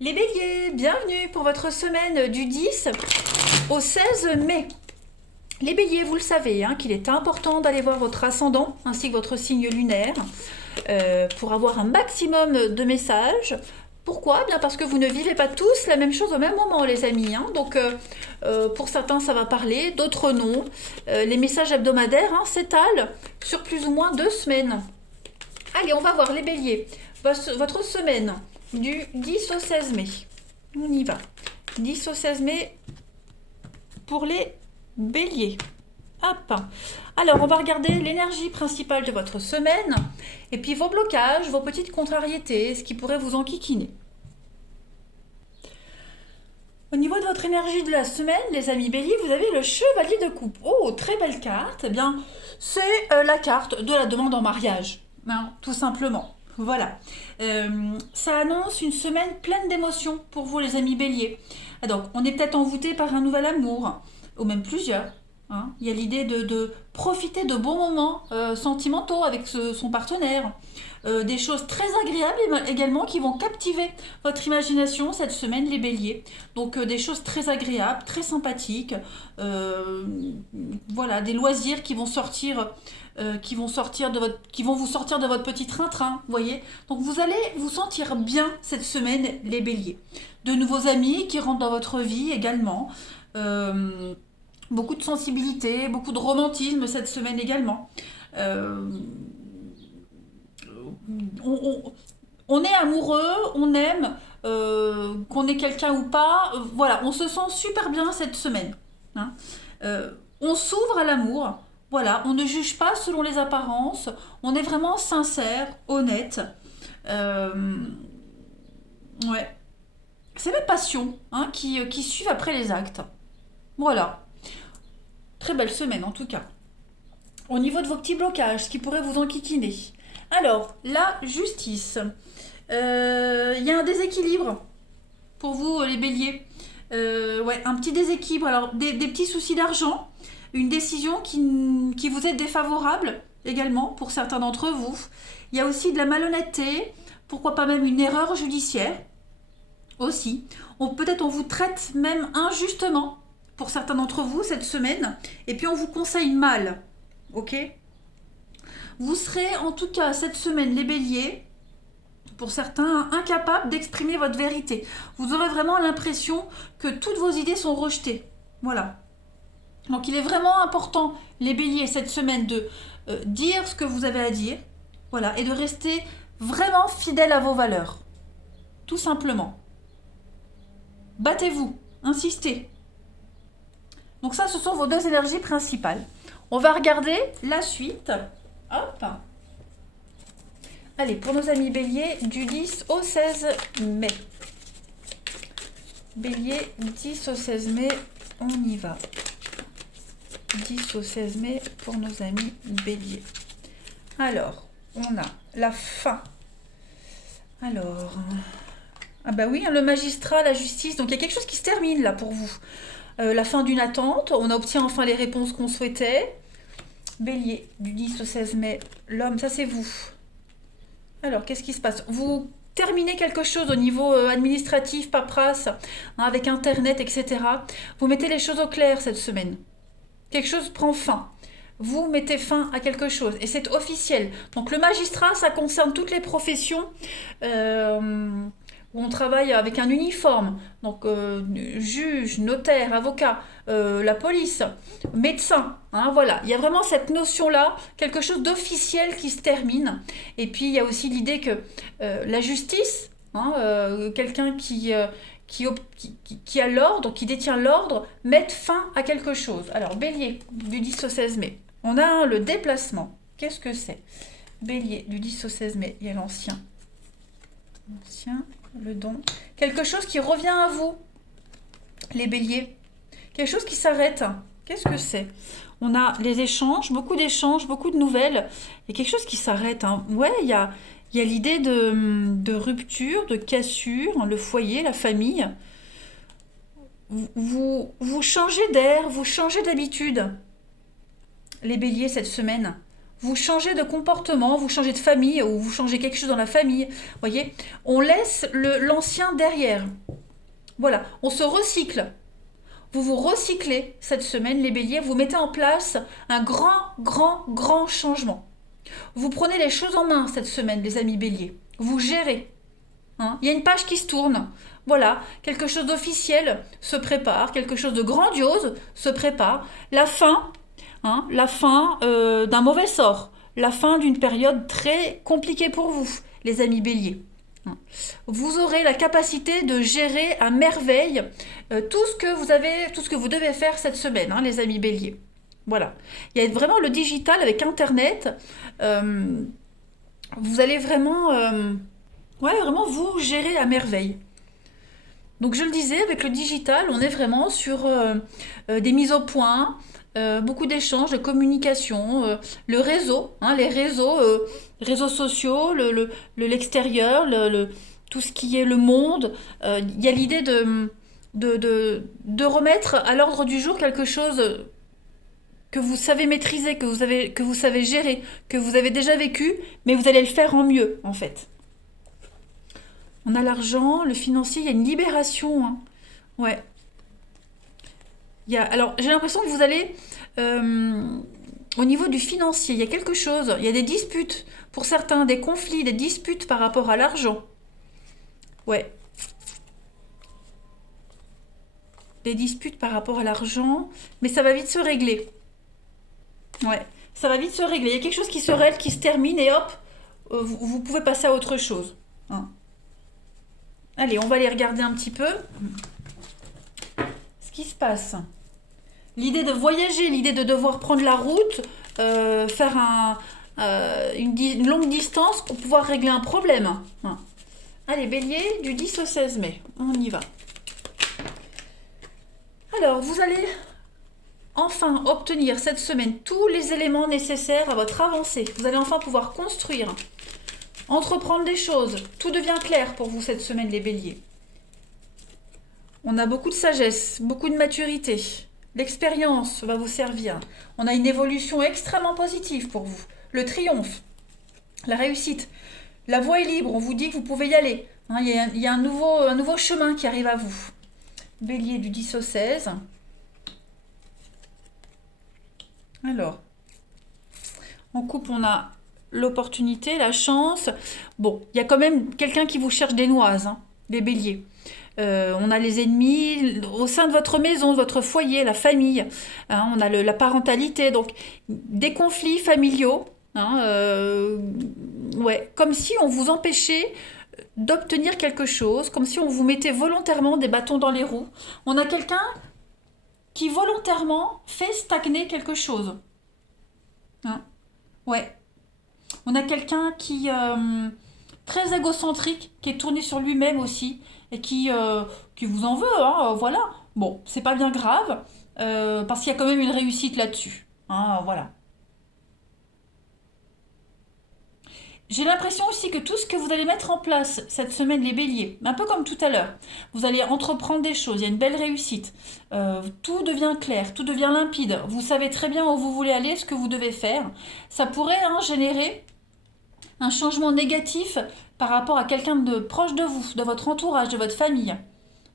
Les béliers, bienvenue pour votre semaine du 10 au 16 mai. Les béliers, vous le savez, qu'il est important d'aller voir votre ascendant ainsi que votre signe lunaire pour avoir un maximum de messages. Pourquoi? Bien parce que vous ne vivez pas tous la même chose au même moment, les amis. Donc, pour certains, ça va parler, d'autres non. Les messages hebdomadaires s'étalent sur plus ou moins 2 semaines. Allez, on va voir les béliers. Votre semaine du 10 au 16 mai. On y va. 10 au 16 mai pour les béliers. Hop. Alors, on va regarder l'énergie principale de votre semaine et puis vos blocages, vos petites contrariétés, ce qui pourrait vous enquiquiner. Au niveau de votre énergie de la semaine, les amis béliers, vous avez le chevalier de coupe. Oh, très belle carte. Eh bien, c'est la carte de la demande en mariage, tout simplement. Voilà. Ça annonce une semaine pleine d'émotions pour vous, les amis béliers. Donc, on est peut-être envoûté par un nouvel amour, ou même plusieurs. Il y a l'idée de profiter de bons moments sentimentaux avec son partenaire. Des choses très agréables également qui vont captiver votre imagination cette semaine, les béliers. Donc des choses très agréables, très sympathiques. Voilà, des loisirs qui vont sortir. Qui vont vous sortir de votre petit train-train, vous voyez. Donc vous allez vous sentir bien cette semaine, les béliers. De nouveaux amis qui rentrent dans votre vie également. Beaucoup de sensibilité, beaucoup de romantisme cette semaine également. On est amoureux, on aime, qu'on ait quelqu'un ou pas, voilà, on se sent super bien cette semaine. hein. On s'ouvre à l'amour, voilà, on ne juge pas selon les apparences, on est vraiment sincère, honnête. Euh, ouais. C'est la passion qui suivent après les actes. Voilà. Très belle semaine en tout cas. Au niveau de vos petits blocages, ce qui pourrait vous enquiquiner. Alors, la justice. Il y a un déséquilibre pour vous, les béliers. Ouais, un petit déséquilibre. Alors, des petits soucis d'argent, une décision qui vous est défavorable également pour certains d'entre vous. Il y a aussi de la malhonnêteté, pourquoi pas même une erreur judiciaire aussi. Peut-être on vous traite même injustement pour certains d'entre vous cette semaine, et puis on vous conseille mal. Ok? Vous serez en tout cas cette semaine, les béliers, pour certains, incapables d'exprimer votre vérité. Vous aurez vraiment l'impression que toutes vos idées sont rejetées. Voilà. Donc il est vraiment important, les béliers, cette semaine, de dire ce que vous avez à dire, voilà, et de rester vraiment fidèle à vos valeurs. Tout simplement. Battez-vous, insistez. Donc ça, ce sont vos deux énergies principales. On va regarder la suite. Hop. Allez, pour nos amis béliers, du 10 au 16 mai. Bélier, 10 au 16 mai, on y va. 10 au 16 mai pour nos amis béliers. Alors, on a la fin. Alors, ah bah oui, le magistrat, la justice, donc il y a quelque chose qui se termine là pour vous. La fin d'une attente, on obtient enfin les réponses qu'on souhaitait. Bélier, du 10 au 16 mai, l'homme, ça c'est vous. Alors, qu'est-ce qui se passe? Vous terminez quelque chose au niveau administratif, paperasse, avec Internet, etc. Vous mettez les choses au clair cette semaine. Quelque chose prend fin. Vous mettez fin à quelque chose et c'est officiel. Donc le magistrat, ça concerne toutes les professions où on travaille avec un uniforme. Donc juge, notaire, avocat, la police, médecin. Voilà, il y a vraiment cette notion-là, quelque chose d'officiel qui se termine. Et puis il y a aussi l'idée que la justice, quelqu'un qui a l'ordre, qui détient l'ordre, mette fin à quelque chose. Alors, bélier, du 10 au 16 mai. On a le déplacement. Qu'est-ce que c'est? Bélier, du 10 au 16 mai. Il y a l'ancien. L'ancien, le don. Quelque chose qui revient à vous, les béliers. Quelque chose qui s'arrête. Qu'est-ce que c'est? On a les échanges, beaucoup de nouvelles. Il y a quelque chose qui s'arrête. Ouais, il y a l'idée de rupture, de cassure, le foyer, la famille. Vous changez d'air, vous changez d'habitude. Les béliers, cette semaine, vous changez de comportement, vous changez de famille ou vous changez quelque chose dans la famille. Voyez, on laisse l'ancien derrière. Voilà, on se recycle. Vous vous recyclez cette semaine, les béliers, vous mettez en place un grand changement. Vous prenez les choses en main cette semaine, les amis béliers. Vous gérez. Hein, il y a une page qui se tourne. Voilà, quelque chose d'officiel se prépare, quelque chose de grandiose se prépare. La fin, hein, d'un mauvais sort, la fin d'une période très compliquée pour vous, les amis béliers. Vous aurez la capacité de gérer à merveille tout ce que vous devez faire cette semaine, hein, les amis béliers. Voilà. Il y a vraiment le digital avec Internet. Vous allez vraiment vous gérer à merveille. Donc je le disais, avec le digital, on est vraiment sur des mises au point, beaucoup d'échanges, de communication, le réseau, hein, les réseaux sociaux, l'extérieur, tout ce qui est le monde. Il y a l'idée de remettre à l'ordre du jour quelque chose que vous savez maîtriser, que vous savez gérer, que vous avez déjà vécu, mais vous allez le faire en mieux, en fait. On a l'argent, le financier, il y a une libération. Hein. Ouais. Alors, j'ai l'impression que vous allez... au niveau du financier, il y a quelque chose, il y a des disputes, pour certains, des conflits, des disputes par rapport à l'argent. Ouais. Des disputes par rapport à l'argent, mais ça va vite se régler. Ouais, ça va vite se régler. Il y a quelque chose qui se règle, qui se termine, et hop, vous pouvez passer à autre chose. Hein. Allez, on va aller regarder un petit peu ce qui se passe. L'idée de voyager, l'idée de devoir prendre la route, faire une longue distance pour pouvoir régler un problème. Hein. Allez, bélier, du 10 au 16 mai. On y va. Alors, vous allez enfin obtenir cette semaine tous les éléments nécessaires à votre avancée. Vous allez enfin pouvoir construire, entreprendre des choses. Tout devient clair pour vous cette semaine, les béliers. On a beaucoup de sagesse, beaucoup de maturité. L'expérience va vous servir. On a une évolution extrêmement positive pour vous. Le triomphe, la réussite. La voie est libre, on vous dit que vous pouvez y aller. Hein, il y a un nouveau chemin qui arrive à vous. Bélier, du 10 au 16. Alors, en couple, on a l'opportunité, la chance. Bon, il y a quand même quelqu'un qui vous cherche des noises, hein, les béliers. On a les ennemis au sein de votre maison, de votre foyer, la famille. Hein, on a la parentalité, donc des conflits familiaux. Hein, ouais, comme si on vous empêchait d'obtenir quelque chose, comme si on vous mettait volontairement des bâtons dans les roues. On a quelqu'un qui volontairement fait stagner quelque chose. Hein, ouais. On a quelqu'un qui très égocentrique, qui est tourné sur lui-même aussi, et qui vous en veut, hein, voilà. Bon, c'est pas bien grave, parce qu'il y a quand même une réussite là-dessus. Hein, voilà. J'ai l'impression aussi que tout ce que vous allez mettre en place cette semaine, les béliers, un peu comme tout à l'heure, vous allez entreprendre des choses, il y a une belle réussite, tout devient clair, tout devient limpide, vous savez très bien où vous voulez aller, ce que vous devez faire. Ça pourrait générer un changement négatif par rapport à quelqu'un de proche de vous, de votre entourage, de votre famille.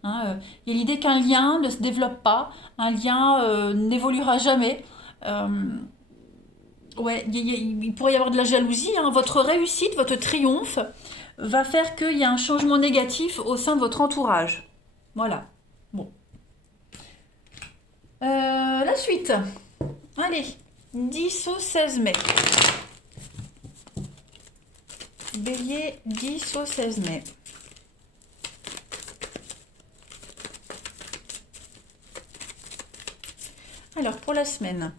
Hein, il y a l'idée qu'un lien ne se développe pas, un lien n'évoluera jamais. Ouais, il pourrait y avoir de la jalousie. Hein. Votre réussite, votre triomphe va faire qu'il y a un changement négatif au sein de votre entourage. Voilà. Bon. La suite. Allez, 10 au 16 mai. Bélier, 10 au 16 mai. Alors, pour la semaine,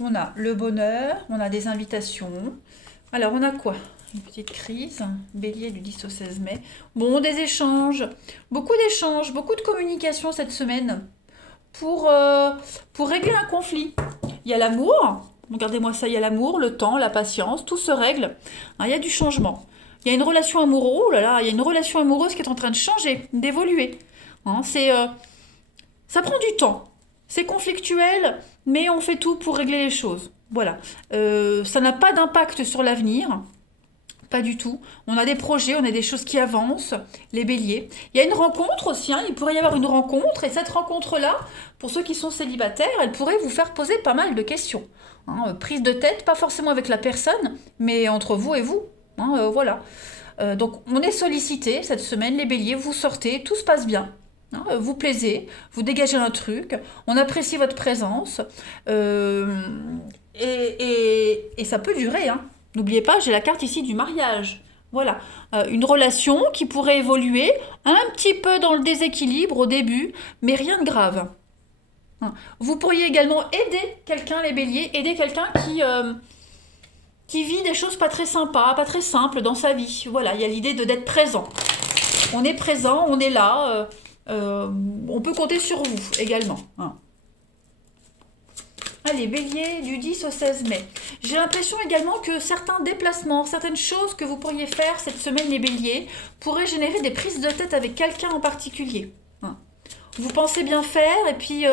on a le bonheur, on a des invitations. Alors, on a quoi? Une petite crise. Bélier, du 10 au 16 mai. Bon, des échanges, beaucoup de communication cette semaine pour régler un conflit. Il y a l'amour. Regardez-moi ça, il y a l'amour, le temps, la patience, tout se règle. Hein, il y a du changement. Il y a une relation amoureuse, oh là là, il y a une relation amoureuse qui est en train de changer, d'évoluer. Hein, ça prend du temps. C'est conflictuel, mais on fait tout pour régler les choses. Voilà. Ça n'a pas d'impact sur l'avenir. Pas du tout. On a des projets, on a des choses qui avancent, les béliers. Il y a une rencontre aussi, hein, il pourrait y avoir une rencontre, et cette rencontre-là, pour ceux qui sont célibataires, elle pourrait vous faire poser pas mal de questions. Hein, prise de tête, pas forcément avec la personne, mais entre vous et vous. Hein, voilà. Donc on est sollicité cette semaine, les béliers, vous sortez, tout se passe bien. Hein, vous plaisez, vous dégagez un truc, on apprécie votre présence, et ça peut durer, hein. N'oubliez pas, j'ai la carte ici du mariage. Voilà, une relation qui pourrait évoluer un petit peu dans le déséquilibre au début, mais rien de grave. Hein. Vous pourriez également aider quelqu'un, les béliers, aider quelqu'un qui vit des choses pas très sympas, pas très simples dans sa vie. Voilà, il y a l'idée d'être présent. On est présent, on est là, on peut compter sur vous également. Hein. Allez, bélier, du 10 au 16 mai. J'ai l'impression également que certains déplacements, certaines choses que vous pourriez faire cette semaine, les béliers, pourraient générer des prises de tête avec quelqu'un en particulier. Hein. Vous pensez bien faire, et puis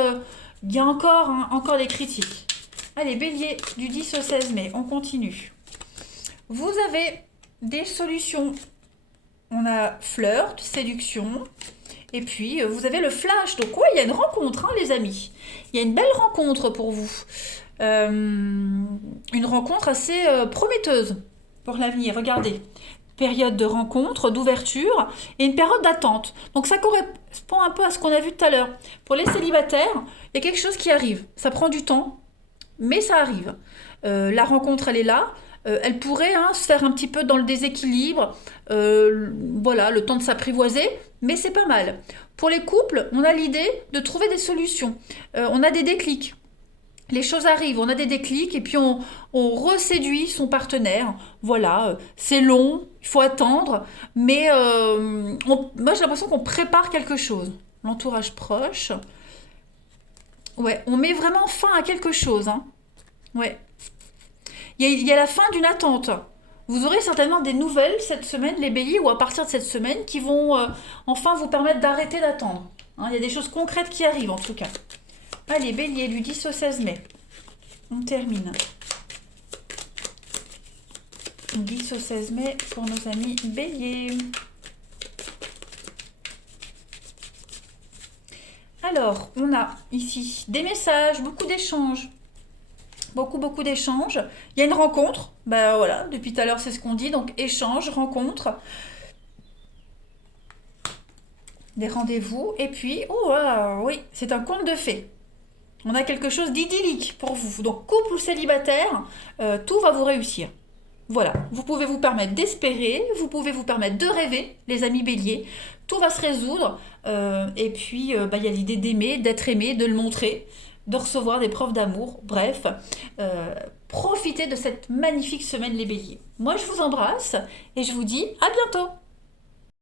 il y a encore des critiques. Allez, bélier, du 10 au 16 mai, on continue. Vous avez des solutions. On a flirt, séduction, et puis vous avez le flash. Donc ouais, il y a une rencontre, hein, les amis. Il y a une belle rencontre pour vous. Une rencontre assez prometteuse pour l'avenir. Regardez. Période de rencontre, d'ouverture et une période d'attente. Donc ça correspond un peu à ce qu'on a vu tout à l'heure. Pour les célibataires, il y a quelque chose qui arrive. Ça prend du temps, mais ça arrive. La rencontre, elle est là. Elle pourrait se faire un petit peu dans le déséquilibre. Voilà, le temps de s'apprivoiser, mais c'est pas mal. Pour les couples, on a l'idée de trouver des solutions. On a des déclics. Les choses arrivent, on a des déclics et puis on reséduit son partenaire. Voilà, c'est long, il faut attendre, mais moi j'ai l'impression qu'on prépare quelque chose. L'entourage proche. Ouais, on met vraiment fin à quelque chose. Hein. Ouais. Il y a la fin d'une attente. Vous aurez certainement des nouvelles cette semaine, les béliers, ou à partir de cette semaine, qui vont enfin vous permettre d'arrêter d'attendre. Hein, il y a des choses concrètes qui arrivent en tout cas. Allez, bélier, du 10 au 16 mai. On termine. 10 au 16 mai pour nos amis béliers. Alors, on a ici des messages, beaucoup d'échanges. Beaucoup d'échanges. Il y a une rencontre. Ben voilà, depuis tout à l'heure, c'est ce qu'on dit. Donc, échange, rencontre. Des rendez-vous. Et puis, oh oui, c'est un conte de fées. On a quelque chose d'idyllique pour vous. Donc, couple ou célibataire, tout va vous réussir. Voilà, vous pouvez vous permettre d'espérer, vous pouvez vous permettre de rêver, les amis béliers. Tout va se résoudre. Et puis, il y a l'idée d'aimer, d'être aimé, de le montrer, de recevoir des preuves d'amour. Bref, profitez de cette magnifique semaine, les béliers. Moi, je vous embrasse et je vous dis à bientôt.